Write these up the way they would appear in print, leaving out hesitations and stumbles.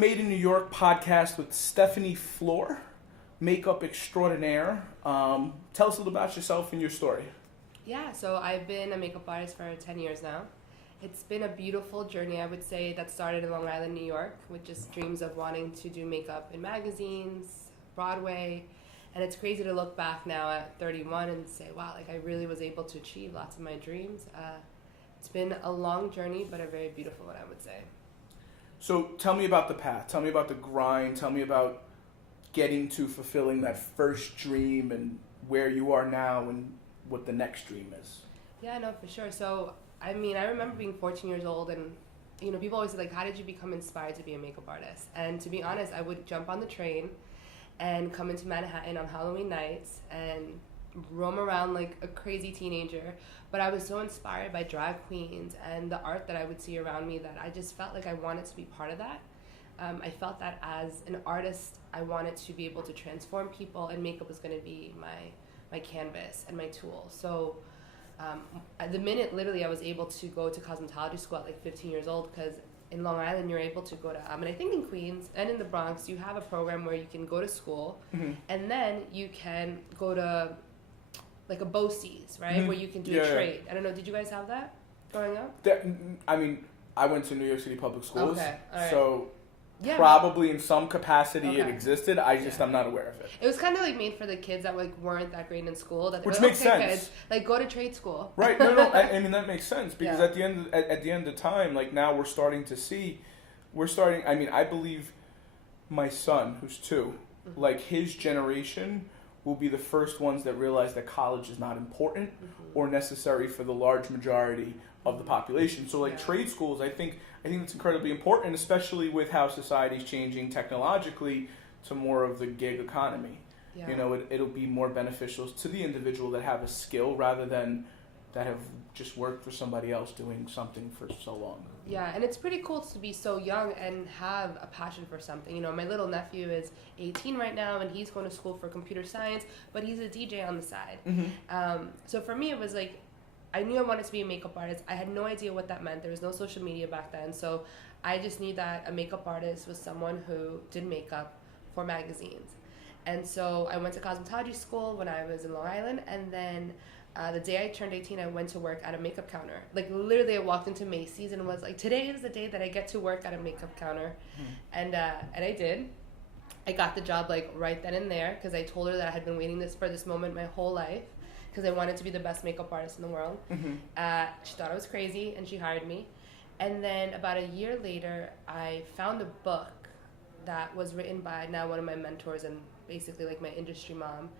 Made in New York podcast with Stephanie Flor, makeup extraordinaire. Tell us a little about yourself and your story. Yeah, so I've been a makeup artist for 10 years now. It's been a beautiful journey, I would say, that started in Long Island, New York, with just dreams of wanting to do makeup in magazines, Broadway. And it's crazy to look back now at 31 and say, wow, like I really was able to achieve lots of my dreams. It's been a long journey, but a very beautiful one, I would say. So tell me about the path. Tell me about the grind. Tell me about getting to fulfilling that first dream and where you are now and what the next dream is. Yeah, no, for sure. So, I mean, I remember being 14 years old and, you know, people always say, like, how did you become inspired to be a makeup artist? And to be honest, I would jump on the train and come into Manhattan on Halloween nights and roam around like a crazy teenager. But I was so inspired by drag queens and the art that I would see around me that I just felt like I wanted to be part of that. I felt that as an artist, I wanted to be able to transform people, and makeup was going to be my canvas and my tool. So at the minute, literally, I was able to go to cosmetology school at like 15 years old, because in Long Island, you're able to go to, and I think in Queens and in the Bronx, you have a program where you can go to school, and then you can go to like a BOCES, right? Where you can do a trade. I don't know, did you guys have that growing up? I mean, I went to New York City public schools, okay. All right. So probably in some capacity it existed. I'm not aware of it. It was kind of like made for the kids that like weren't that great in school. That Which like, makes sense. Kids, like go to trade school. Right? No. I mean that makes sense because at the end of the time, like now we're starting. I mean, I believe my son, who's 2, like his generation will be the first ones that realize that college is not important or necessary for the large majority of the population. So like trade schools, I think it's incredibly important, especially with how society's changing technologically to more of the gig economy. Yeah. You know, it'll be more beneficial to the individual that have a skill rather than that have just worked for somebody else doing something for so long. Yeah, and it's pretty cool to be so young and have a passion for something. You know, my little nephew is 18 right now, and he's going to school for computer science, but he's a DJ on the side. So for me, it was like, I knew I wanted to be a makeup artist. I had no idea what that meant. There was no social media back then, so I just knew that a makeup artist was someone who did makeup for magazines. And so I went to cosmetology school when I was in Long Island, and then the day I turned 18, I went to work at a makeup counter. Like, literally, I walked into Macy's and was like, today is the day that I get to work at a makeup counter. And I did. I got the job, like, right then and there, because I told her that I had been waiting for this moment my whole life, because I wanted to be the best makeup artist in the world. She thought I was crazy, and she hired me. And then about a year later, I found a book that was written by now one of my mentors and basically, like, my industry mom.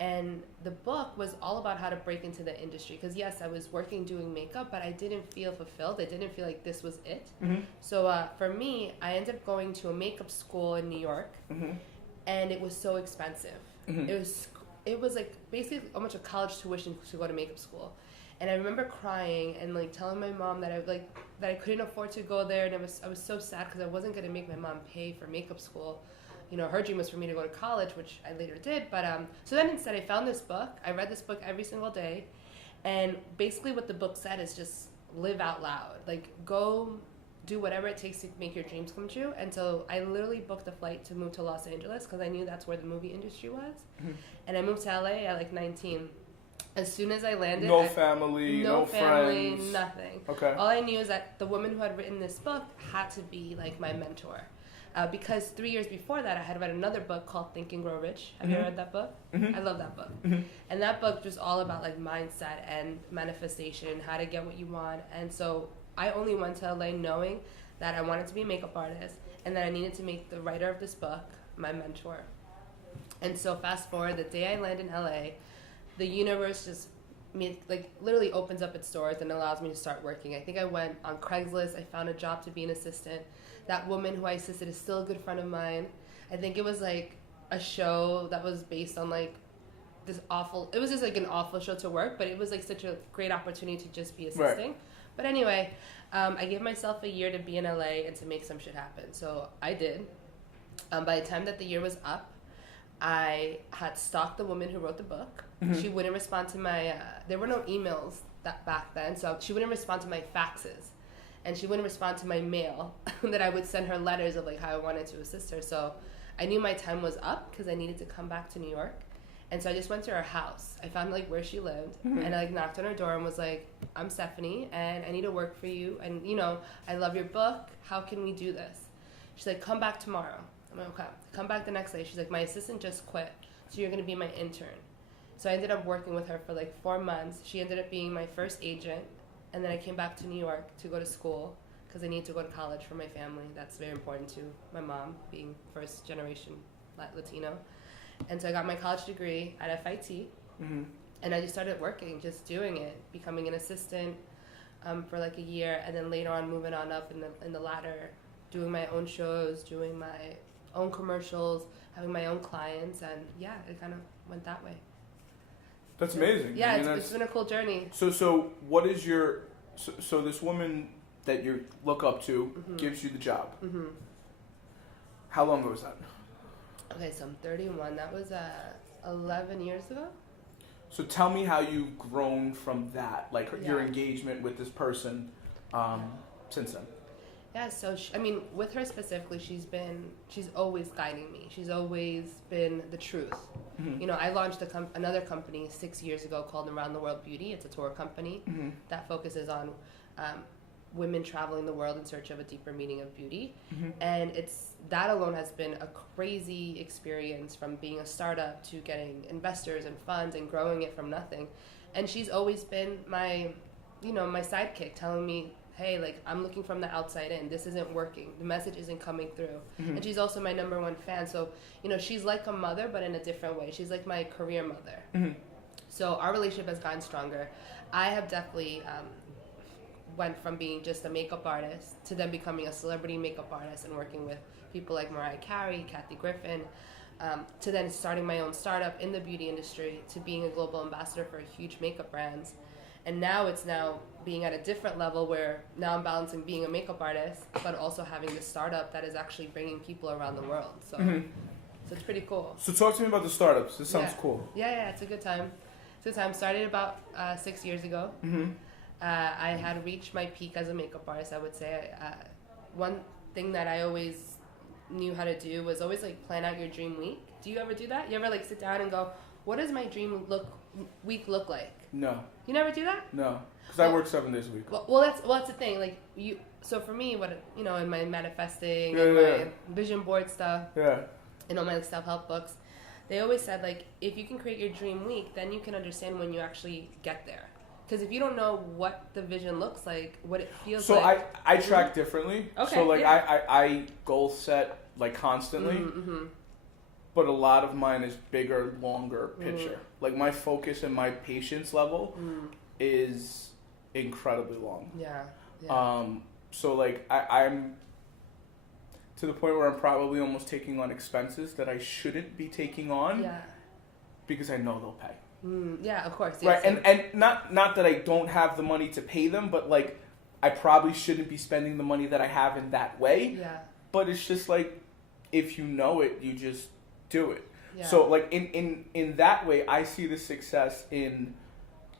And the book was all about how to break into the industry. Because, yes, I was working doing makeup, but I didn't feel fulfilled. I didn't feel like this was it. So for me, I ended up going to a makeup school in New York. And it was so expensive. It was like basically almost a college tuition to go to makeup school. And I remember crying and like telling my mom that I couldn't afford to go there. And I was so sad because I wasn't going to make my mom pay for makeup school. You know, her dream was for me to go to college, which I later did. But so then instead I found this book. I read this book every single day. And basically what the book said is just live out loud. Like, go do whatever it takes to make your dreams come true. And so I literally booked a flight to move to Los Angeles because I knew that's where the movie industry was. And I moved to LA at like 19. As soon as I landed, no family, friends, nothing. Okay. All I knew is that the woman who had written this book had to be like my mentor. Because 3 years before that, I had read another book called Think and Grow Rich. Have you ever read that book? I love that book. And that book was all about like mindset and manifestation, how to get what you want. And so I only went to LA knowing that I wanted to be a makeup artist and that I needed to make the writer of this book my mentor. And so fast forward, the day I land in LA, the universe just literally opens up its doors and allows me to start working. I think I went on Craigslist. I found a job to be an assistant. That woman who I assisted is still a good friend of mine. I think it was like a show that was based on like this awful, it was just like an awful show to work, but it was like such a great opportunity to just be assisting. Right. But anyway, I gave myself a year to be in LA and to make some shit happen. So I did. By the time that the year was up, I had stalked the woman who wrote the book. She wouldn't respond to my, there were no emails back then, so she wouldn't respond to my faxes. and she wouldn't respond to my mail that I would send her letters of like how I wanted to assist her. So I knew my time was up because I needed to come back to New York. And so I just went to her house. I found like where she lived, and I like knocked on her door and was like, "I'm Stephanie, and I need to work for you. And you know, I love your book. How can we do this?" She's like, "Come back tomorrow." I'm like, "Okay." Come back the next day. She's like, "My assistant just quit, so you're gonna be my intern." So I ended up working with her for like 4 months. She ended up being my first agent, and then I came back to New York to go to school because I need to go to college for my family. That's very important to my mom, being first generation Latino. And so I got my college degree at FIT, and I just started working, just doing it, becoming an assistant for like a year, and then later on moving on up in the ladder, doing my own shows, doing my own commercials, having my own clients, and yeah, it kind of went that way. That's amazing. Yeah, it's been a cool journey. So what is your so this woman that you look up to gives you the job? How long ago was that? Okay, so I'm 31. That was 11 years ago. So tell me how you've grown from that, like your engagement with this person since then. Yeah, so with her specifically, she's always guiding me. She's always been the truth. You know, I launched another company 6 years ago called Around the World Beauty. It's a tour company that focuses on women traveling the world in search of a deeper meaning of beauty. And that alone has been a crazy experience, from being a startup to getting investors and funds and growing it from nothing. And she's always been my sidekick, telling me, hey, like, I'm looking from the outside in. This isn't working. The message isn't coming through. And she's also my number one fan. So, you know, she's like a mother, but in a different way. She's like my career mother. So our relationship has gotten stronger. I have definitely went from being just a makeup artist to then becoming a celebrity makeup artist and working with people like Mariah Carey, Kathy Griffin, to then starting my own startup in the beauty industry, to being a global ambassador for huge makeup brands. And now it's being at a different level where now I'm balancing being a makeup artist, but also having this startup that is actually bringing people around the world. So, so it's pretty cool. So talk to me about the startups. This sounds cool. Yeah, it's a good time. Started about 6 years ago. I had reached my peak as a makeup artist, I would say. One thing that I always knew how to do was always like plan out your dream week. Do you ever do that? You ever like sit down and go, what does my dream week look like? No. You never do that? No, because I work 7 days a week. Well, that's the thing. Like so for me, what in my manifesting, my vision board stuff, and all my like self-help books, they always said like if you can create your dream week, then you can understand when you actually get there. Because if you don't know what the vision looks like, what it feels like. So I track differently. Okay. So like I goal set like constantly. But a lot of mine is bigger, longer picture. Like my focus and my patience level is incredibly long. Yeah. So like I'm to the point where I'm probably almost taking on expenses that I shouldn't be taking on. Yeah. Because I know they'll pay. Yeah, of course. Yes. Right, and not that I don't have the money to pay them, but like I probably shouldn't be spending the money that I have in that way. Yeah. But it's just like if you know it, you just do it. Yeah. So like in that way, I see the success in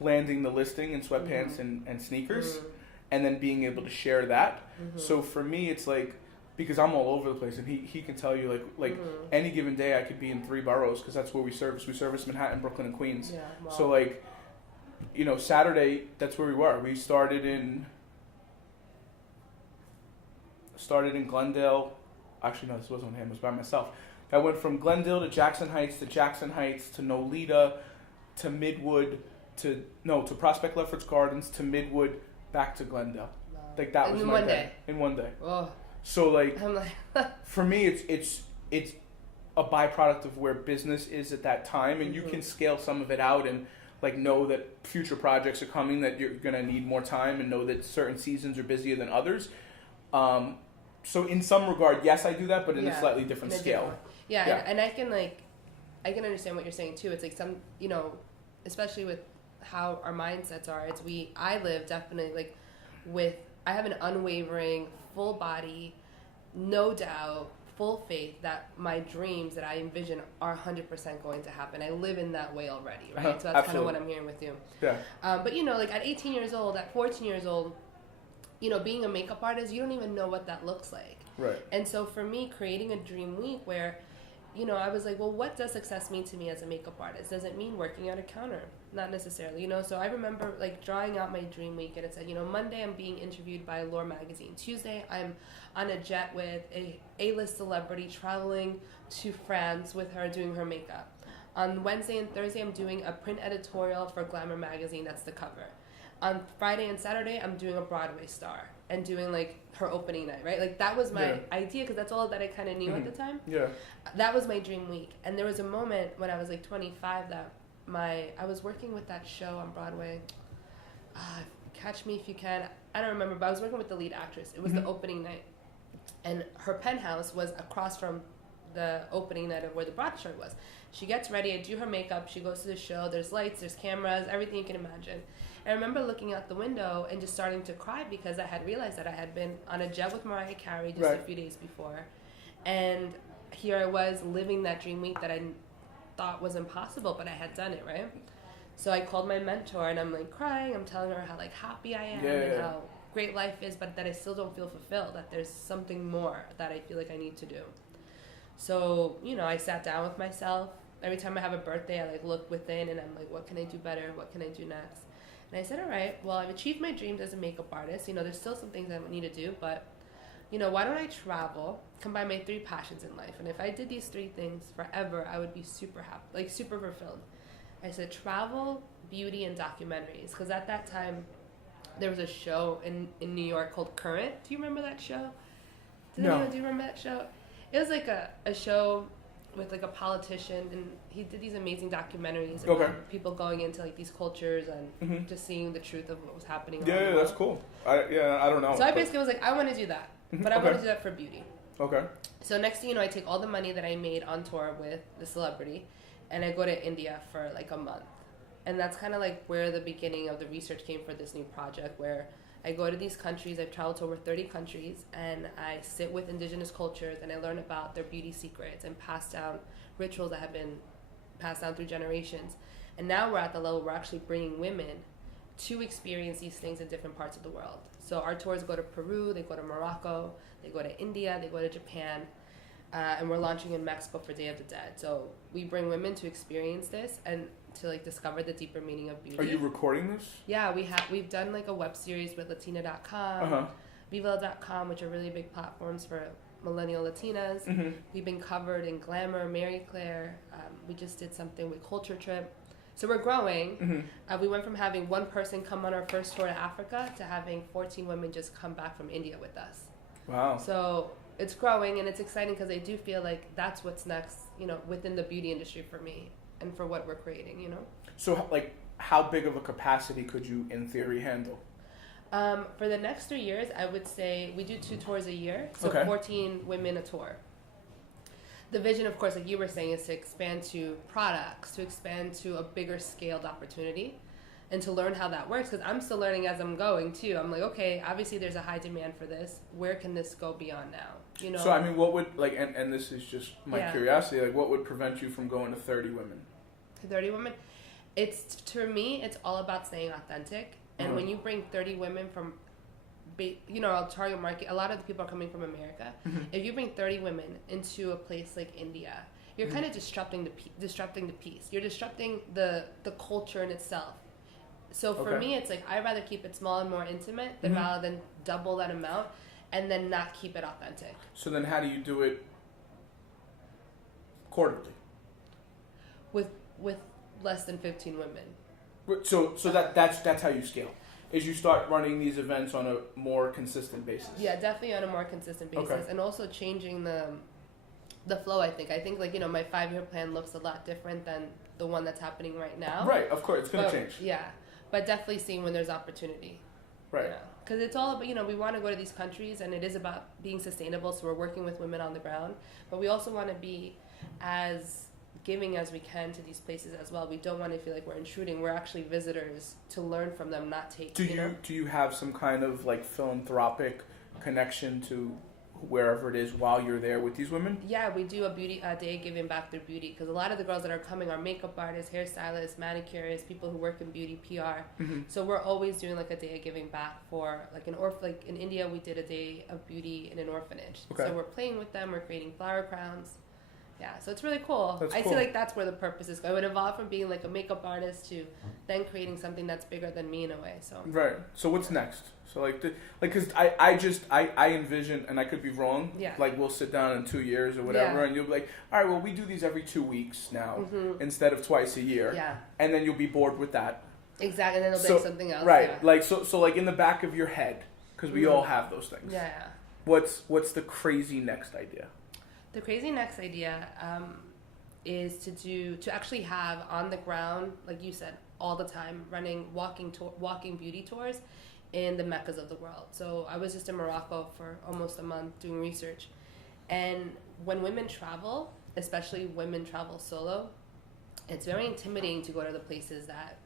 landing the listing in sweatpants and sneakers, and then being able to share that. So for me, it's like, because I'm all over the place, and he can tell you like any given day I could be in 3 boroughs, because that's where we service. We service Manhattan, Brooklyn, and Queens. Yeah, wow. So like, you know, Saturday, that's where we were. We started in Glendale. Actually, no, this wasn't him. It was by myself. I went from Glendale to Jackson Heights to Nolita to Midwood to Prospect Lefferts Gardens to Midwood back to Glendale. Wow. Like that was my day. In one day. Oh. So like, I'm like for me, it's a byproduct of where business is at that time, and you can scale some of it out and like know that future projects are coming, that you're gonna need more time, and know that certain seasons are busier than others. So in some regard, yes, I do that, but in a slightly different scale. Yeah. And I can understand what you're saying too. It's like some, you know, especially with how our mindsets are. I live definitely like I have an unwavering, full body, no doubt, full faith that my dreams that I envision are 100% going to happen. I live in that way already, right? So that's kind of what I'm hearing with you. Yeah. But you know, like at 18 years old, at 14 years old, being a makeup artist, you don't even know what that looks like. Right. And so for me, creating a dream week where, I was like, well, what does success mean to me as a makeup artist? Does it mean working at a counter? Not necessarily, So I remember like drawing out my dream week, and it said, Monday I'm being interviewed by Lore magazine. Tuesday I'm on a jet with a A-list celebrity traveling to France with her doing her makeup. On Wednesday and Thursday I'm doing a print editorial for Glamour magazine. That's the cover. On Friday and Saturday I'm doing a Broadway star and doing like her opening night, right? Like that was my idea, because that's all that I kind of knew at the time. Yeah. That was my dream week. And there was a moment when I was like 25 that I was working with that show on Broadway. Catch Me If You Can. I don't remember, but I was working with the lead actress. It was the opening night. And her penthouse was across from the opening night of where the Broadway show was. She gets ready, I do her makeup, she goes to the show, there's lights, there's cameras, everything you can imagine. And I remember looking out the window and just starting to cry, because I had realized that I had been on a jet with Mariah Carey just a few days before. And here I was living that dream week that I thought was impossible, but I had done it, right? So I called my mentor and I'm like crying, I'm telling her how like happy I am and how great life is, but that I still don't feel fulfilled, that there's something more that I feel like I need to do. So, I sat down with myself. Every time I have a birthday, I like look within and I'm like, what can I do better? What can I do next? And I said, all right, well, I've achieved my dreams as a makeup artist. there's still some things I need to do, but, why don't I travel, combine my 3 passions in life? And if I did these 3 things forever, I would be super happy, like super fulfilled. I said travel, beauty, and documentaries. Because at that time, there was a show in New York called Current. Do you remember that show? Do you remember that show? It was like a show with like a politician, and he did these amazing documentaries about people going into like these cultures and just seeing the truth of what was happening. Yeah, that's cool. I don't know. So I basically was like, I want to do that, but I want to do that for beauty. Okay. So next thing you know, I take all the money that I made on tour with the celebrity, and I go to India for like a month. And that's kind of like where the beginning of the research came for this new project, where I go to these countries. I've traveled to over 30 countries, and I sit with indigenous cultures, and I learn about their beauty secrets and pass down rituals that have been passed down through generations. And now we're at the level where we're actually bringing women to experience these things in different parts of the world. So our tours go to Peru, they go to Morocco, they go to India, they go to Japan, and we're launching in Mexico for Day of the Dead. So we bring women to experience this and to like discover the deeper meaning of beauty. Are you recording this? Yeah, we've done like a web series with Latina.com, Viva.com, which are really big platforms for millennial Latinas. We've been covered in Glamour, Mary Claire. We just did something with Culture Trip. So we're growing. We went from having one person come on our first tour to Africa to having 14 women just come back from India with us. Wow. So it's growing, and it's exciting because I do feel like that's what's next, within the beauty industry for me and for what we're creating, So, like, how big of a capacity could you, in theory, handle? For the next 3 years, I would say we do 2 tours a year, so 14 women a tour. The vision, of course, like you were saying, is to expand to products, to expand to a bigger scaled opportunity, and to learn how that works, because I'm still learning as I'm going, too. I'm like, okay, obviously there's a high demand for this. Where can this go beyond now? So, I mean, what would, like, and this is just my curiosity, like, what would prevent you from going to 30 women? 30 women? For me, it's all about staying authentic. And when you bring 30 women from, our target market, a lot of the people are coming from America. If you bring 30 women into a place like India, you're kind of disrupting the piece. You're disrupting the culture in itself. So for me, it's like, I'd rather keep it small and more intimate rather than double that amount and then not keep it authentic. So then how do you do it quarterly? With less than 15 women. So that's how you scale. Is you start running these events on a more consistent basis. Yeah, definitely on a more consistent basis, and also changing the flow. I think like my 5-year plan looks a lot different than the one that's happening right now. Right, of course, it's gonna change. Yeah, but definitely seeing when there's opportunity. Right. Because it's all about we want to go to these countries, and it is about being sustainable. So we're working with women on the ground, but we also want to be as giving as we can to these places as well. We don't want to feel like we're intruding. We're actually visitors to learn from them, not take. Do you have some kind of like philanthropic connection to wherever it is while you're there with these women? Yeah, we do a day giving back through beauty, because a lot of the girls that are coming are makeup artists, hairstylists, manicurists, people who work in beauty, PR. So we're always doing like a day of giving back for like like in India we did a day of beauty in an orphanage. Okay. So we're playing with them, we're creating flower crowns. Yeah, so it's really cool. That's see like that's where the purpose is going. It would evolve from being like a makeup artist to then creating something that's bigger than me in a way. So right. So what's next? So because I envision, and I could be wrong. Yeah. Like we'll sit down in 2 years or whatever, and you'll be like, all right, well we do these every 2 weeks now instead of twice a year. Yeah. And then you'll be bored with that. Exactly, and then they'll do something else. Right. Yeah. Like so like in the back of your head, because we all have those things. Yeah. What's the crazy next idea? The crazy next idea is to actually have on the ground, like you said, all the time, walking beauty tours in the meccas of the world. So I was just in Morocco for almost a month doing research, and when women travel, especially women travel solo, it's very intimidating to go to the places that,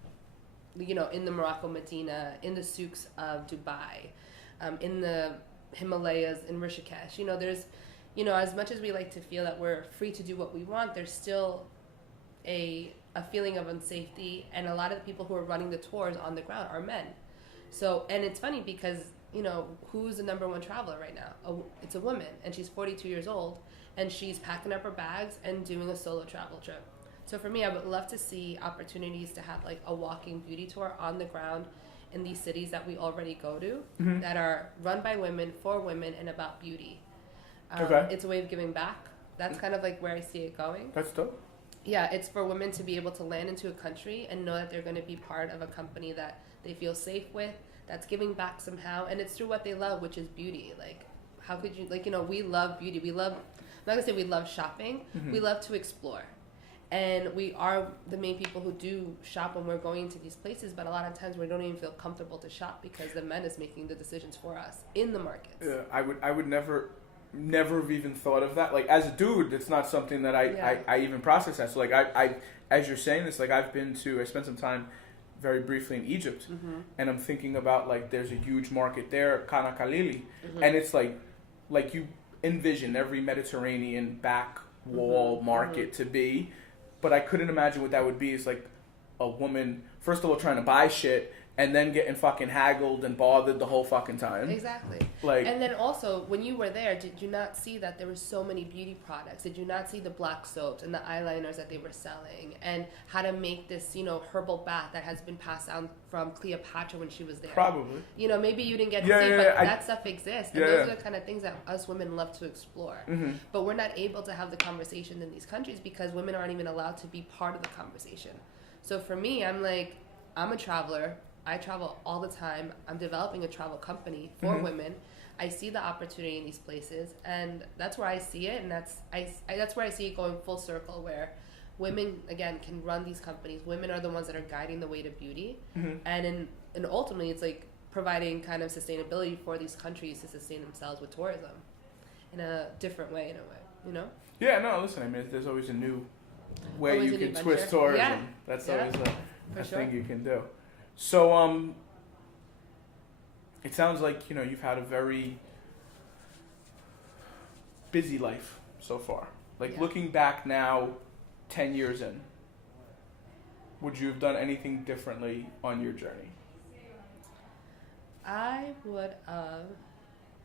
in the Morocco Medina, in the souks of Dubai, in the Himalayas, in Rishikesh. There's as much as we like to feel that we're free to do what we want, there's still a feeling of unsafety, and a lot of the people who are running the tours on the ground are men. So, and it's funny because, who's the number one traveler right now? It's a woman, and she's 42 years old, and she's packing up her bags and doing a solo travel trip. So for me, I would love to see opportunities to have like a walking beauty tour on the ground in these cities that we already go to that are run by women, for women, and about beauty. It's a way of giving back. That's kind of like where I see it going. That's dope. Yeah, it's for women to be able to land into a country and know that they're going to be part of a company that they feel safe with, that's giving back somehow, and it's through what they love, which is beauty. Like, how could you, we love beauty. I'm not going to say we love shopping. We love to explore. And we are the main people who do shop when we're going to these places, but a lot of times we don't even feel comfortable to shop because the men is making the decisions for us in the markets. Yeah, I would never have even thought of that. Like, as a dude, it's not something that I even process that. So, like, I as you're saying this, like, I spent some time very briefly in Egypt, and I'm thinking about, like, there's a huge market there, Kana Khalili, and it's like you envision every Mediterranean back wall market to be, but I couldn't imagine what that would be. It's like a woman, first of all, trying to buy shit, and then getting fucking haggled and bothered the whole fucking time. Exactly. Like, and then also, when you were there, did you not see that there were so many beauty products? Did you not see the black soaps and the eyeliners that they were selling? And how to make this, herbal bath that has been passed down from Cleopatra when she was there? Probably. Maybe you didn't get to see, but that stuff exists. And those are the kind of things that us women love to explore. But we're not able to have the conversation in these countries because women aren't even allowed to be part of the conversation. So for me, I'm like, I'm a traveler. I travel all the time. I'm developing a travel company for women. I see the opportunity in these places, and that's where I see it, and that's where I see it going full circle, where women, again, can run these companies. Women are the ones that are guiding the way to beauty, and ultimately it's like providing kind of sustainability for these countries to sustain themselves with tourism in a different way, Yeah, no, listen, I mean, there's always a new way you can twist tourism. Yeah. That's always a sure. thing you can do. So, it sounds like, you've had a very busy life so far. Like, looking back now, 10 years in, would you have done anything differently on your journey? I would have.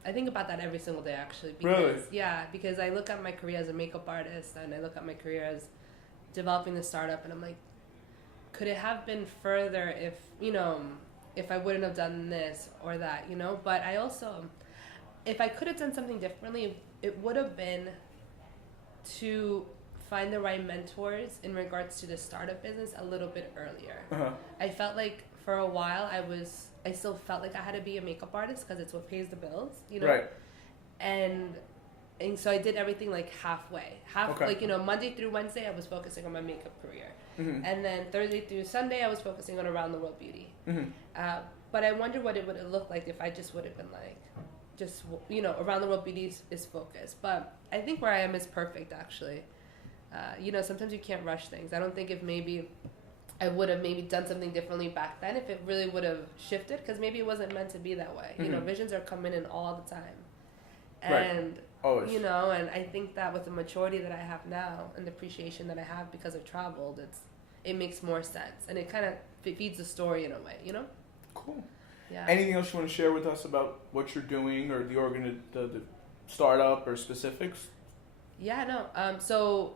I think about that every single day, actually. Because, really? Yeah, because I look at my career as a makeup artist, and I look at my career as developing the startup, and I'm like, could it have been further if I wouldn't have done this or that, But I also, if I could have done something differently, it would have been to find the right mentors in regards to the startup business a little bit earlier. I felt like for a while I still felt like I had to be a makeup artist because it's what pays the bills, Right. And so I did everything like halfway. Like, Monday through Wednesday I was focusing on my makeup career. And then Thursday through Sunday I was focusing on around the world beauty. But I wonder what it would have looked like if I just would have been like, just, around the world beauty is focused. But I think where I am is perfect, actually. Sometimes you can't rush things. I don't think if maybe I would have maybe done something differently back then, if it really would have shifted, because maybe it wasn't meant to be that way. Visions are coming in all the time. And, Always. you know, and I think that with the maturity that I have now and the appreciation that I have because I've traveled, it makes more sense. And it kind of feeds the story in a way, you know? Cool. Yeah. Anything else you want to share with us about what you're doing or the startup or specifics? Yeah, no. So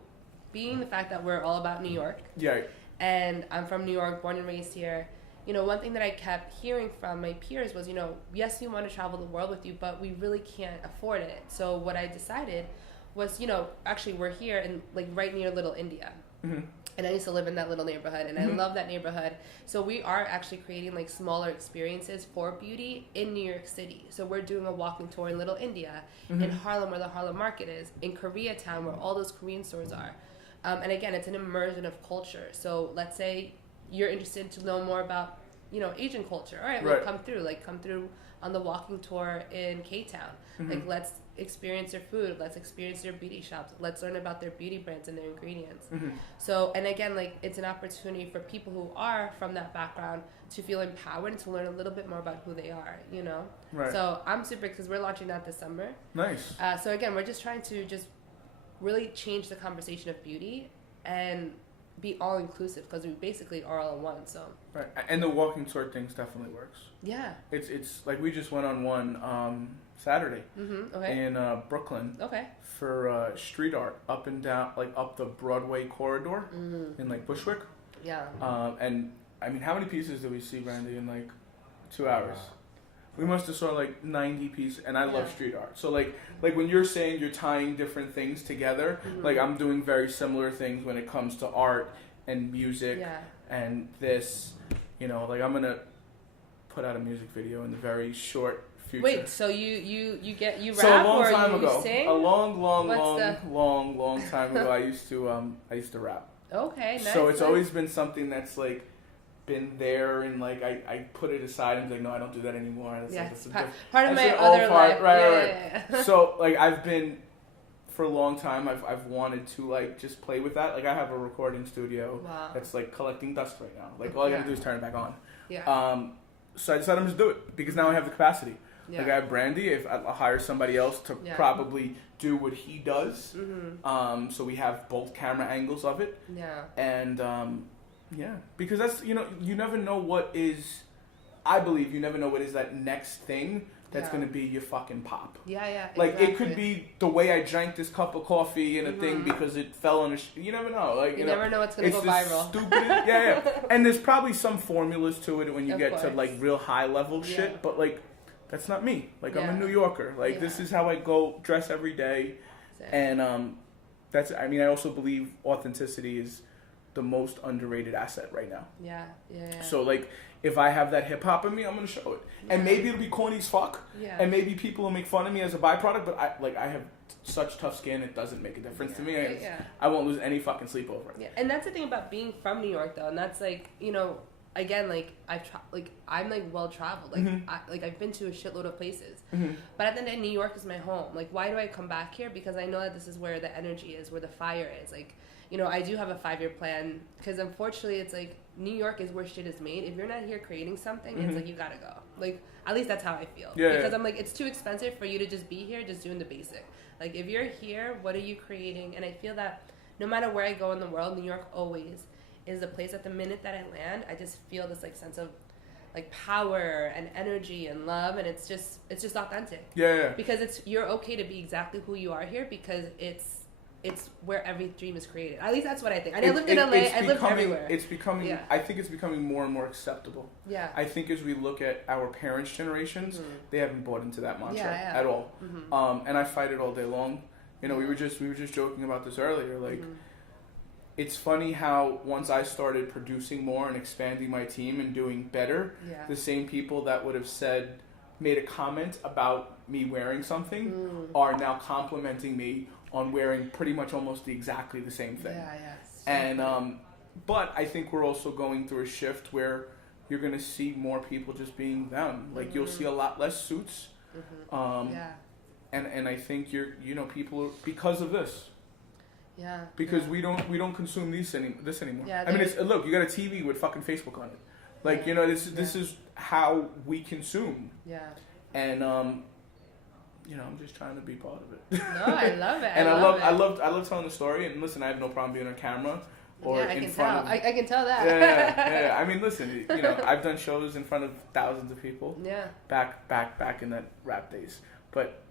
being the fact that we're all about New York. Yeah. And I'm from New York, born and raised here. You know, one thing that I kept hearing from my peers was, you know, yes, we want to travel the world with you, but we really can't afford it. So what I decided was, you know, actually we're here in like right near Little India. Mm-hmm. And I used to live in that little neighborhood, and I love that neighborhood. So we are actually creating like smaller experiences for beauty in New York City. So we're doing a walking tour in Little India, in Harlem where the Harlem Market is, in Koreatown where all those Korean stores are. And again, it's an immersion of culture. So let's say you're interested to know more about, you know, Asian culture. All right, we'll come through on the walking tour in K-Town. Like, let's experience their food. Let's experience their beauty shops. Let's learn about their beauty brands and their ingredients. So, and again, like, it's an opportunity for people who are from that background to feel empowered and to learn a little bit more about who they are, you know? Right. So I'm super, because we're launching that this summer. Nice. So again, we're just trying to just really change the conversation of beauty and be all inclusive, because we basically are all in one. So right, and the walking tour things definitely works. Yeah, it's like we just went on one Saturday in Brooklyn. Okay. For street art up and down, like up the Broadway corridor in like Bushwick. Yeah. And I mean, how many pieces did we see, Randy, in like 2 hours? We must have saw like 90 pieces, and I love street art. So like when you're saying you're tying different things together, like I'm doing very similar things when it comes to art and music and this, you know, like I'm gonna put out a music video in the very short future. Wait, so you rap, so a long or time you ago, sing? a long time ago, I used to rap. Okay, nice. So it's always been something that's like been there, and like I put it aside and be like, no, I don't do that anymore. That's part of my other life. Right. So like I've been, for a long time, I've wanted to like just play with that. Like I have a recording studio that's like collecting dust right now. Like all I gotta do is turn it back on. Yeah. So I decided I'm just do it because now I have the capacity. Yeah. Like I have Brandy, if I'll hire somebody else to probably do what he does. So we have both camera angles of it. Yeah. And yeah, because that's, you know, you never know what is, I believe you never know what is that next thing that's going to be your fucking pop. Yeah, like it could be the way I drank this cup of coffee in a thing because it fell on you never know. Like you never know what's going to go viral. Stupid, and there's probably some formulas to it when you get to like real high level shit, but like that's not me. Like I'm a New Yorker. Like this is how I go dress every day. And that's, I mean, I also believe authenticity is the most underrated asset right now. Yeah. So like, if I have that hip hop in me, I'm gonna show it. Yeah. And maybe it'll be corny as fuck. Yeah. And maybe people will make fun of me as a byproduct. But I have such tough skin, it doesn't make a difference to me. I won't lose any fucking sleep over it. Yeah. And that's the thing about being from New York, though, and that's like, you know, again, like I'm like well traveled. Like I've been to a shitload of places. But at the end of the day, New York is my home. Like, why do I come back here? Because I know that this is where the energy is, where the fire is. Like, you know, I do have a 5-year plan, because unfortunately it's like New York is where shit is made. If you're not here creating something, it's like you gotta go. Like, at least that's how I feel. Because I'm like, it's too expensive for you to just be here just doing the basic. Like, if you're here, what are you creating? And I feel that no matter where I go in the world, New York always is the place. At the minute that I land, I just feel this like sense of like power and energy and love, and it's just authentic. Because you're okay to be exactly who you are here, because it's where every dream is created. At least that's what I think. And I lived in LA. I lived everywhere. It's becoming. I think it's becoming more and more acceptable. Yeah. I think as we look at our parents' generations, they haven't bought into that mantra at all. And I fight it all day long. You know, we were just joking about this earlier. Like, it's funny how once I started producing more and expanding my team and doing better, the same people that would have made a comment about me wearing something are now complimenting me on wearing pretty much almost exactly the same thing. And but I think we're also going through a shift where you're going to see more people just being them. Like you'll see a lot less suits. And I think people because of this. Because we don't consume this anymore. I mean, look, you got a TV with fucking Facebook on it. Like, you know, this is how we consume. And I'm just trying to be part of it. No, I love it. And I love telling the story. And listen, I have no problem being on camera or I in can front tell. of. I can tell that. Yeah. I mean, listen, I've done shows in front of thousands of people. Yeah. Back in that rap days, but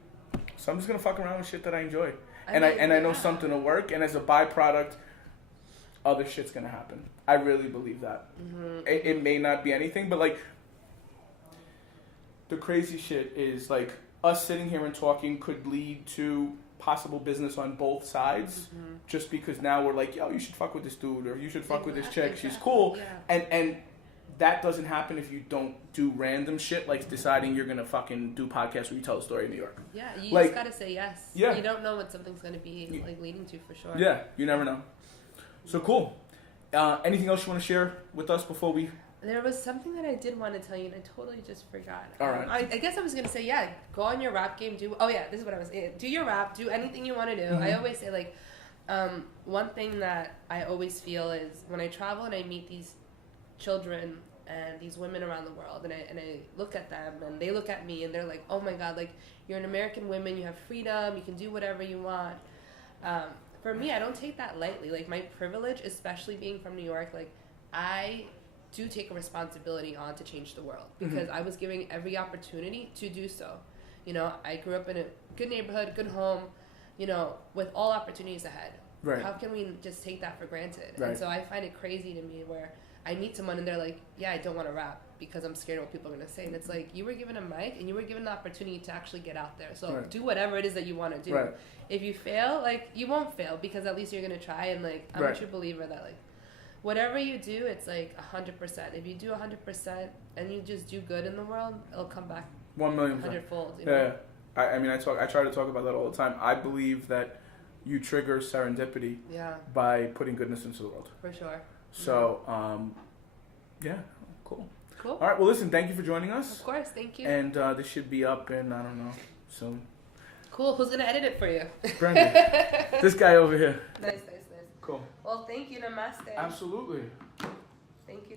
so I'm just gonna fuck around with shit that I enjoy, I know something will work, and as a byproduct, other shit's gonna happen. I really believe that. Mm-hmm. It may not be anything, but like the crazy shit is like us sitting here and talking could lead to possible business on both sides, just because now we're like, yo, you should fuck with this dude, or you should fuck with this chick. She's cool, and that doesn't happen if you don't do random shit like deciding you're gonna fucking do podcasts where you tell a story in New York. Yeah, you like, just gotta say yes. Yeah. You don't know what something's gonna be like leading to for sure. Yeah, you never know. So cool. Anything else you want to share with us before we? There was something that I did want to tell you and I totally just forgot. All right. I guess I was gonna say go on your rap game. This is what I was saying. Do your rap. Do anything you want to do. Mm-hmm. I always say like, one thing that I always feel is when I travel and I meet these children and these women around the world and I look at them and they look at me and they're like, oh my God, like you're an American woman, you have freedom, you can do whatever you want. For me, I don't take that lightly. Like my privilege, especially being from New York, like I do take a responsibility on to change the world because I was given every opportunity to do so. I grew up in a good neighborhood, good home, with all opportunities ahead. Right. How can we just take that for granted? Right. And so I find it crazy to me where I meet someone and they're like, yeah, I don't want to rap because I'm scared of what people are going to say. And it's like, you were given a mic and you were given the opportunity to actually get out there. So do whatever it is that you want to do. Right. If you fail, like, you won't fail because at least you're going to try. And, like, I'm a true believer that, like, whatever you do, it's, like, 100%. If you do 100% and you just do good in the world, it'll come back 1,000,000%. 100-fold. Yeah. I mean, I try to talk about that all the time. I believe that you trigger serendipity by putting goodness into the world. For sure. So, yeah, cool. Cool. All right, well, listen, thank you for joining us. Of course, thank you. And this should be up in, I don't know, soon. Cool. Who's going to edit it for you? Brandon. This guy over here. Nice. Cool. Well, thank you. Namaste. Absolutely. Thank you.